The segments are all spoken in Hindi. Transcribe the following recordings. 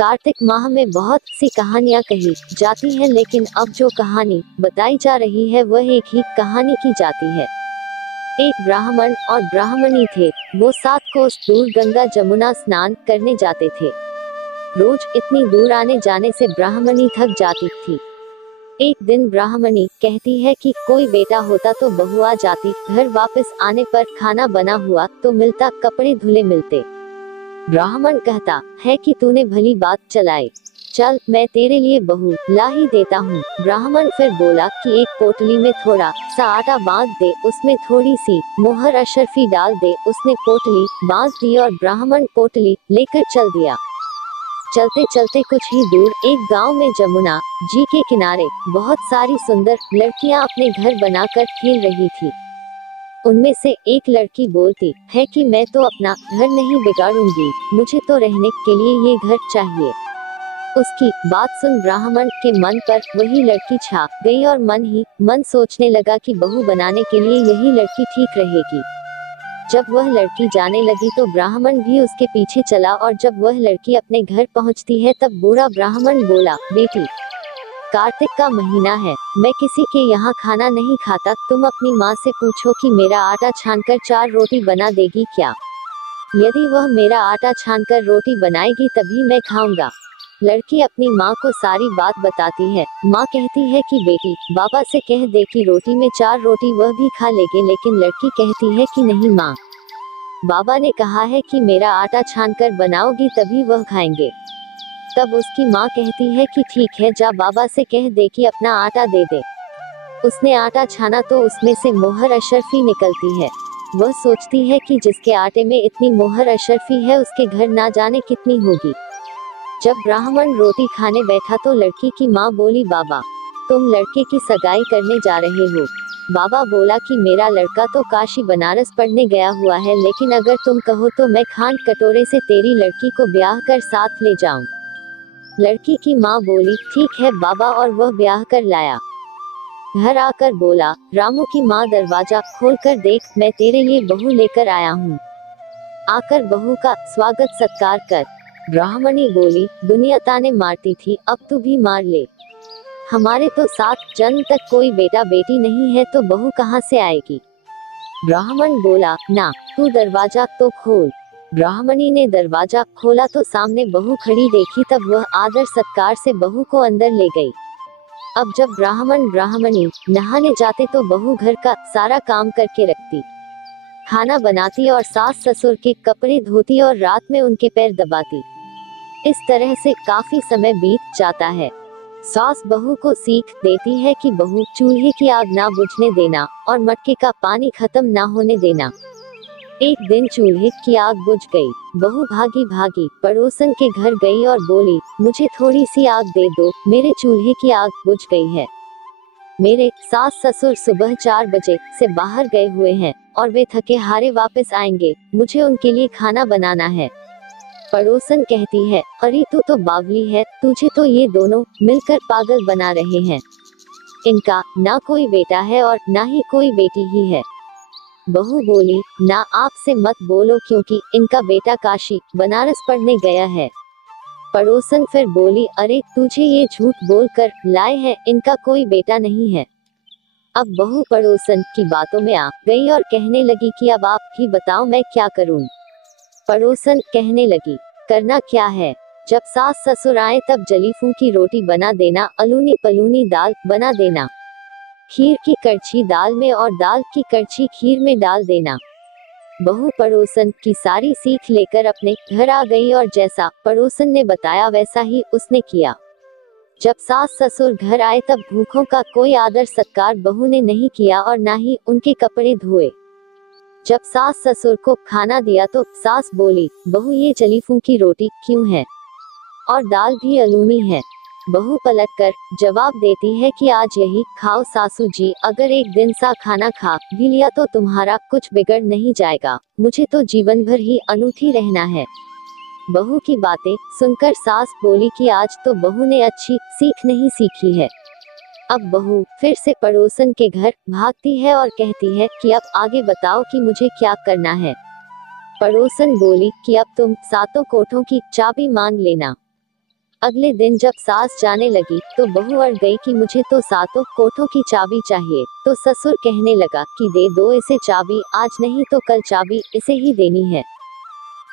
कार्तिक माह में बहुत सी कहानियां कही जाती हैं, लेकिन अब जो कहानी बताई जा रही है वह एक ही कहानी की जाती है। एक ब्राह्मण और ब्राह्मणी थे। वो 7 कोस दूर गंगा जमुना स्नान करने जाते थे। रोज इतनी दूर आने जाने से ब्राह्मणी थक जाती थी। एक दिन ब्राह्मणी कहती है कि कोई बेटा होता तो बहू आ जाती, घर वापस आने पर खाना बना हुआ तो मिलता, कपड़े धुले मिलते। ब्राह्मण कहता है कि तूने भली बात चलाई, चल मैं तेरे लिए बहू ला ही देता हूँ। ब्राह्मण फिर बोला कि एक पोटली में थोड़ा सा आटा बांध दे, उसमें थोड़ी सी मोहर अशरफी डाल दे। उसने पोटली बांध दी और ब्राह्मण पोटली लेकर चल दिया। चलते चलते कुछ ही दूर एक गांव में जमुना जी के किनारे बहुत सारी सुंदर लड़कियां अपने घर बनाकर खेल रही थी। उनमें से एक लड़की बोलती है कि मैं तो अपना घर नहीं बिगाड़ूंगी, मुझे तो रहने के लिए ये घर चाहिए। उसकी बात सुन ब्राह्मण के मन पर वही लड़की छा गई और मन ही मन सोचने लगा कि बहू बनाने के लिए यही लड़की ठीक रहेगी। जब वह लड़की जाने लगी तो ब्राह्मण भी उसके पीछे चला, और जब वह लड़की अपने घर पहुंचती है तब बूढ़ा ब्राह्मण बोला, बेटी कार्तिक का महीना है, मैं किसी के यहाँ खाना नहीं खाता, तुम अपनी माँ से पूछो कि मेरा आटा छानकर 4 रोटी बना देगी क्या। यदि वह मेरा आटा छानकर रोटी बनाएगी तभी मैं खाऊंगा। लड़की अपनी माँ को सारी बात बताती है। माँ कहती है कि बेटी बाबा से कह दे कि रोटी में 4 रोटी वह भी खा लेंगे, लेकिन लड़की कहती है कि नहीं माँ, बाबा ने कहा है कि मेरा आटा छानकर बनाओगी तभी वह खाएंगे। तब उसकी माँ कहती है कि ठीक है, जा बाबा से कह दे कि अपना आटा दे दे। उसने आटा छाना तो उसमें से मोहर अशरफी निकलती है। वह सोचती है कि जिसके आटे में इतनी मोहर अशरफी है उसके घर ना जाने कितनी होगी। जब ब्राह्मण रोटी खाने बैठा तो लड़की की माँ बोली, बाबा तुम लड़के की सगाई करने जा रहे हो। बाबा बोला कि मेरा लड़का तो काशी बनारस पढ़ने गया हुआ है, लेकिन अगर तुम कहो तो मैं खांड कटोरे से तेरी लड़की को ब्याह कर साथ ले जाऊं। लड़की की माँ बोली, ठीक है बाबा, और वह ब्याह कर लाया। घर आकर बोला, रामू की माँ दरवाजा खोल कर देख, मैं तेरे लिए बहू लेकर आया हूँ, आकर बहू का स्वागत सत्कार कर। ब्राह्मणी बोली, दुनिया ताने मारती थी, अब तू भी मार ले। हमारे तो 7 जन्म तक कोई बेटा बेटी नहीं है, तो बहू कहाँ से आएगी। ब्राह्मण बोला, ना तू दरवाजा तो खोल। ब्राह्मणी ने दरवाजा खोला तो सामने बहू खड़ी देखी। तब वह आदर सत्कार से बहू को अंदर ले गई। अब जब ब्राह्मण ब्राह्मणी नहाने जाते तो बहू घर का सारा काम करके रखती, खाना बनाती और सास ससुर के कपड़े धोती और रात में उनके पैर दबाती। इस तरह से काफी समय बीत जाता है। सास बहू को सीख देती है कि बहू चूल्हे की आग ना बुझने देना और मटके का पानी खत्म ना होने देना। एक दिन चूल्हे की आग बुझ गई। बहू भागी भागी पड़ोसन के घर गई और बोली, मुझे थोड़ी सी आग दे दो, मेरे चूल्हे की आग बुझ गई है। मेरे सास ससुर सुबह 4 बजे से बाहर गए हुए हैं और वे थके हारे वापस आएंगे, मुझे उनके लिए खाना बनाना है। पड़ोसन कहती है, अरे तू तो बावली है, तुझे तो ये दोनों मिलकर पागल बना रहे हैं। इनका ना कोई बेटा है और ना ही कोई बेटी ही है। बहू बोली, ना आपसे मत बोलो, क्योंकि इनका बेटा काशी बनारस पढ़ने गया है। पड़ोसन फिर बोली, अरे तुझे ये झूठ बोल कर लाए हैं, इनका कोई बेटा नहीं है। अब बहू पड़ोसन की बातों में आ गई और कहने लगी कि अब आप ही बताओ मैं क्या करूं। पड़ोसन कहने लगी, करना क्या है, जब सास ससुर आए तब जली फूकी रोटी बना देना, अलूनी पलूनी दाल बना देना, खीर की करछी दाल में और दाल की करछी खीर में डाल देना। बहू पड़ोसन की सारी सीख लेकर अपने घर आ गई और जैसा पड़ोसन ने बताया वैसा ही उसने किया। जब सास ससुर घर आए तब भूखों का कोई आदर सत्कार बहू ने नहीं किया और ना ही उनके कपड़े धोए। जब सास ससुर को खाना दिया तो सास बोली, बहू ये जली फूकी रोटी क्यों है और दाल भी अलूनी है। बहू पलटकर जवाब देती है कि आज यही खाओ सासू जी, अगर एक दिन सा खाना खा भी लिया तो तुम्हारा कुछ बिगड़ नहीं जाएगा, मुझे तो जीवन भर ही अनूठी रहना है। बहू की बातें सुनकर सास बोली कि आज तो बहू ने अच्छी सीख नहीं सीखी है। अब बहू फिर से पड़ोसन के घर भागती है और कहती है कि अब आगे बताओ कि मुझे क्या करना है। पड़ोसन बोली कि अब तुम 7 कोठों की चाबी मांग लेना। अगले दिन जब सास जाने लगी तो बहू अड़ गई कि मुझे तो सातों कोठों की चाबी चाहिए। तो ससुर कहने लगा कि दे दो इसे चाबी, आज नहीं तो कल चाबी इसे ही देनी है।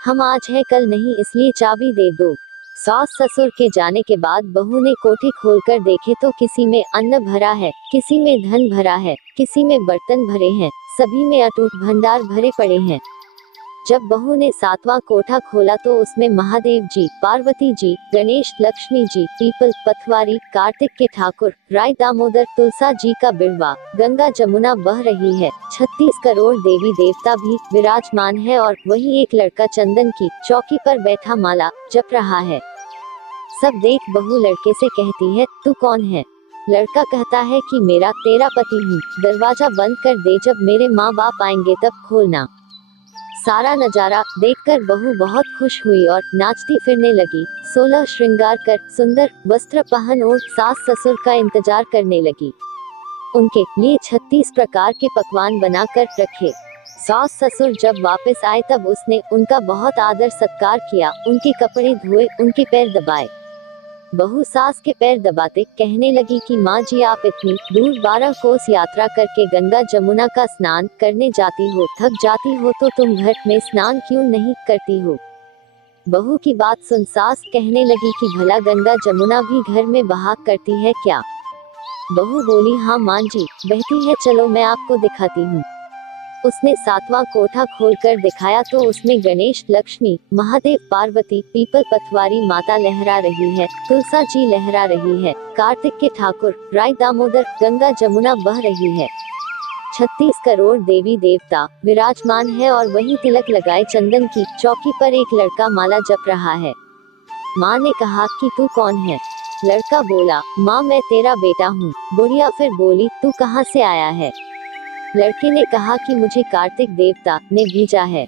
हम आज है कल नहीं, इसलिए चाबी दे दो। सास ससुर के जाने के बाद बहू ने कोठे खोलकर देखे तो किसी में अन्न भरा है, किसी में धन भरा है, किसी में बर्तन भरे हैं, सभी में अटूट भंडार भरे पड़े हैं। जब बहू ने सातवां कोठा खोला तो उसमें महादेव जी, पार्वती जी, गणेश, लक्ष्मी जी, पीपल, पथवारी, कार्तिक के ठाकुर, राय दामोदर, तुलसा जी का बिड़वा, गंगा जमुना बह रही है, 36 करोड़ देवी देवता भी विराजमान है और वही एक लड़का चंदन की चौकी पर बैठा माला जप रहा है। सब देख बहू लड़के से कहती है, तू कौन है? लड़का कहता है कि मेरा तेरा पति हूँ, दरवाजा बंद कर दे, जब मेरे माँ बाप आएंगे तब खोलना। सारा नजारा देखकर बहू बहुत खुश हुई और नाचती फिरने लगी। 16 श्रृंगार कर सुंदर वस्त्र पहन और सास ससुर का इंतजार करने लगी। उनके लिए 36 प्रकार के पकवान बनाकर रखे। सास ससुर जब वापस आए तब उसने उनका बहुत आदर सत्कार किया, उनके कपड़े धोए, उनके पैर दबाए। बहू सास के पैर दबाते कहने लगी कि माँ जी, आप इतनी दूर 12 कोस यात्रा करके गंगा जमुना का स्नान करने जाती हो, थक जाती हो तो तुम घर में स्नान क्यों नहीं करती हो? बहू की बात सुन सास कहने लगी कि भला गंगा जमुना भी घर में बहा करती है क्या? बहू बोली, हाँ माँ जी, बहती है, चलो मैं आपको दिखाती हूँ। उसने सातवां कोठा खोलकर दिखाया तो उसमें गणेश, लक्ष्मी, महादेव, पार्वती, पीपल, पथवारी माता लहरा रही है, तुलसा जी लहरा रही है, कार्तिक के ठाकुर, राय दामोदर, गंगा जमुना बह रही है। 36 करोड़ देवी देवता विराजमान है और वही तिलक लगाए चंदन की चौकी पर एक लड़का माला जप रहा है। माँ ने कहा कि तू कौन है? लड़का बोला, माँ मैं तेरा बेटा हूँ। बुढ़िया फिर बोली, तू कहाँ से आया है? लड़के ने कहा कि मुझे कार्तिक देवता ने भेजा है।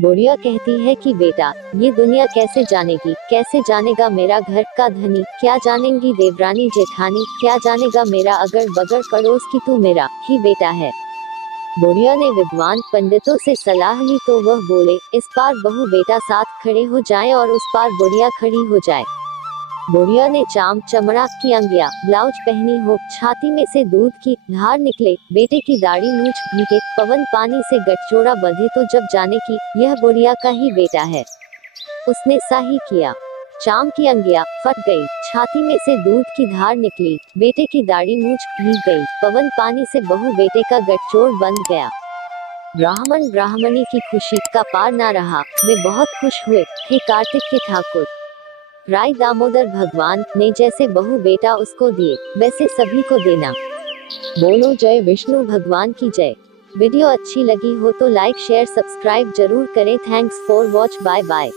बुढ़िया कहती है कि बेटा, ये दुनिया कैसे जानेगी, कैसे जानेगा मेरा घर का धनी, क्या जानेंगी देवरानी जेठानी, क्या जानेगा मेरा अगर बगड़ पड़ोस की तू मेरा ही बेटा है। बुढ़िया ने विद्वान पंडितों से सलाह ली तो वह बोले, इस पार बहू बेटा साथ खड़े हो जाएं और उस पार बुढ़िया खड़ी हो जाए। बुढ़िया ने चाम चमड़ा की अंगिया ब्लाउज पहनी हो, छाती में से दूध की धार निकले, बेटे की दाढ़ी मूछ भीगे, पवन पानी से गठजोड़ा बंधे तो जब जाने की यह बुढ़िया का ही बेटा है। उसने साही किया, चाम की अंगिया फट गई, छाती में से दूध की धार निकली, बेटे की दाढ़ी मूछ भीग गई, पवन पानी से बहू बेटे का गठजोड़ बंध गया। ब्राह्मण ब्राह्मणी की खुशी का पार ना रहा, वे बहुत खुश हुए। हे कार्तिक के ठाकुर, राय दामोदर भगवान ने जैसे बहू बेटा उसको दिए, वैसे सभी को देना। बोलो जय विष्णु भगवान की जय। वीडियो अच्छी लगी हो तो लाइक शेयर सब्सक्राइब जरूर करें। Thanks for watch, bye bye.